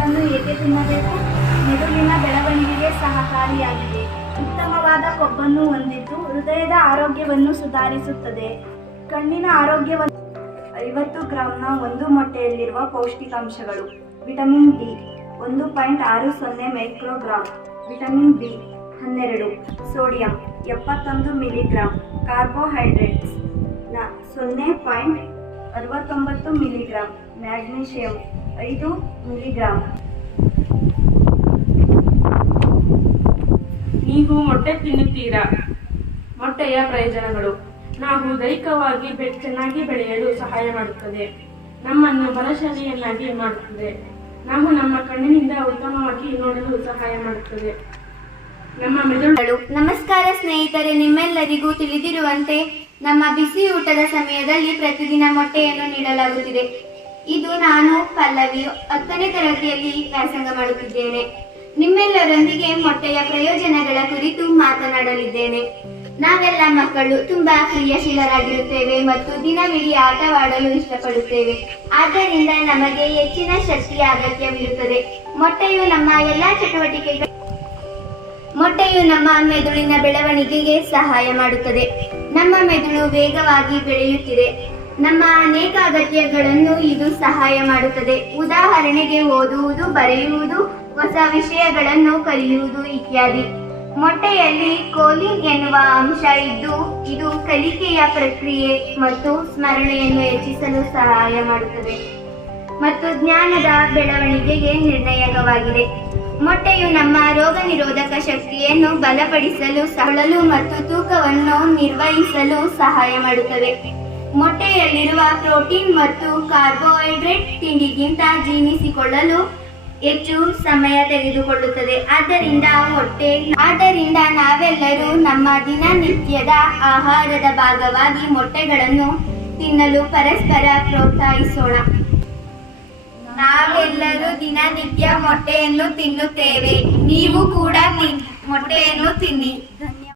ಮೊಟ್ಟೆಗಳನ್ನು ಏಕೆ ತಿನ್ನಬೇಕು? ಮೆದುಳಿನ ಬೆಳವಣಿಗೆಗೆ ಸಹಕಾರಿಯಾಗಿದೆ. ಉತ್ತಮವಾದ ಕೊಬ್ಬನ್ನು ಹೊಂದಿದ್ದು ಹೃದಯದ ಆರೋಗ್ಯವನ್ನು ಸುಧಾರಿಸುತ್ತದೆ. ಕಣ್ಣಿನ ಆರೋಗ್ಯವನ್ನು 50 ಗ್ರಾಂನ ಒಂದು ಮೊಟ್ಟೆಯಲ್ಲಿರುವ ಪೌಷ್ಟಿಕಾಂಶಗಳು: vitamin D 1.60 microgram, vitamin B 12, sodium 71 milligram, carbohydrates 0.69 milligram, magnesium 5 milligram. ನೀವು ಮೊಟ್ಟೆ ತಿನ್ನುತ್ತೀರಾ? ಮೊಟ್ಟೆಯ ಪ್ರಯೋಜನಗಳು: ನಾವು ದೈಹಿಕವಾಗಿ ಚೆನ್ನಾಗಿ ಬೆಳೆಯಲು ಸಹಾಯ ಮಾಡುತ್ತದೆ. ನಮ್ಮನ್ನು ಬಲಶಾಲಿಯನ್ನಾಗಿ ಮಾಡುತ್ತದೆ. ನಾವು ನಮ್ಮ ಕಣ್ಣಿನಿಂದ ಉತ್ತಮವಾಗಿ ನೋಡಲು ಸಹಾಯ ಮಾಡುತ್ತದೆ. ನಮ್ಮ ಮೆದುಳು. ನಮಸ್ಕಾರ ಸ್ನೇಹಿತರೆ, ನಿಮ್ಮೆಲ್ಲರಿಗೂ ತಿಳಿದಿರುವಂತೆ ನಮ್ಮ ಬಿಸಿ ಊಟದ ಸಮಯದಲ್ಲಿ ಪ್ರತಿದಿನ ಮೊಟ್ಟೆಯನ್ನು ನೀಡಲಾಗುತ್ತಿದೆ. ಇದು ನಾನು ಪಲ್ಲವಿ 10ನೇ ತರಗತಿಯಲ್ಲಿ ವ್ಯಾಸಂಗ ಮಾಡುತ್ತಿದ್ದೇನೆ. ನಿಮ್ಮೆಲ್ಲರೊಂದಿಗೆ ಮೊಟ್ಟೆಯ ಪ್ರಯೋಜನಗಳ ಕುರಿತು ಮಾತನಾಡಲಿದ್ದೇನೆ. ನಾವೆಲ್ಲ ಮಕ್ಕಳು ತುಂಬಾ ಕ್ರಿಯಾಶೀಲರಾಗಿರುತ್ತೇವೆ ಮತ್ತು ದಿನವಿಡೀ ಆಟವಾಡಲು ಇಷ್ಟಪಡುತ್ತೇವೆ. ಆದ್ದರಿಂದ ನಮಗೆ ಹೆಚ್ಚಿನ ಶಕ್ತಿಯ ಅಗತ್ಯವಿರುತ್ತದೆ. ಮೊಟ್ಟೆಯು ನಮ್ಮ ಮೆದುಳಿನ ಬೆಳವಣಿಗೆಗೆ ಸಹಾಯ ಮಾಡುತ್ತದೆ. ನಮ್ಮ ಮೆದುಳು ವೇಗವಾಗಿ ಬೆಳೆಯುತ್ತಿದೆ. ನಮ್ಮ ಅನೇಕ ಅಗತ್ಯಗಳನ್ನು ಇದು ಸಹಾಯ ಮಾಡುತ್ತದೆ. ಉದಾಹರಣೆಗೆ ಓದುವುದು, ಬರೆಯುವುದು, ಹೊಸ ವಿಷಯಗಳನ್ನು ಕಲಿಯುವುದು ಇತ್ಯಾದಿ. ಮೊಟ್ಟೆಯಲ್ಲಿ ಕೋಲಿನ್ ಎನ್ನುವ ಅಂಶ ಇದ್ದು ಇದು ಕಲಿಕೆಯ ಪ್ರಕ್ರಿಯೆ ಮತ್ತು ಸ್ಮರಣೆಯನ್ನು ಹೆಚ್ಚಿಸಲು ಸಹಾಯ ಮಾಡುತ್ತದೆ ಮತ್ತು ಜ್ಞಾನದ ಬೆಳವಣಿಗೆಗೆ ನಿರ್ಣಾಯಕವಾಗಿದೆ. ಮೊಟ್ಟೆಯು ನಮ್ಮ ರೋಗ ನಿರೋಧಕ ಶಕ್ತಿಯನ್ನು ಬಲಪಡಿಸಲು, ಸರಳಲು ಮತ್ತು ತೂಕವನ್ನು ನಿರ್ವಹಿಸಲು ಸಹಾಯ ಮಾಡುತ್ತದೆ. ಮೊಟ್ಟೆಯಲ್ಲಿರುವ ಪ್ರೋಟೀನ್ ಮತ್ತು ಕಾರ್ಬೋಹೈಡ್ರೇಟ್ ತಿಂಡಿಗಿಂತ ಜೀರ್ಣಿಸಿಕೊಳ್ಳಲು ಹೆಚ್ಚು ಸಮಯ ತೆಗೆದುಕೊಳ್ಳುತ್ತದೆ. ಆದ್ದರಿಂದ ನಾವೆಲ್ಲರೂ ನಮ್ಮ ದಿನನಿತ್ಯದ ಆಹಾರದ ಭಾಗವಾಗಿ ಮೊಟ್ಟೆಗಳನ್ನು ತಿನ್ನಲು ಪರಸ್ಪರ ಪ್ರೋತ್ಸಾಹಿಸೋಣ. ನಾವೆಲ್ಲರೂ ದಿನನಿತ್ಯ ಮೊಟ್ಟೆಯನ್ನು ತಿನ್ನುತ್ತೇವೆ. ನೀವು ಕೂಡ ಮೊಟ್ಟೆಯನ್ನು ತಿನ್ನಿ.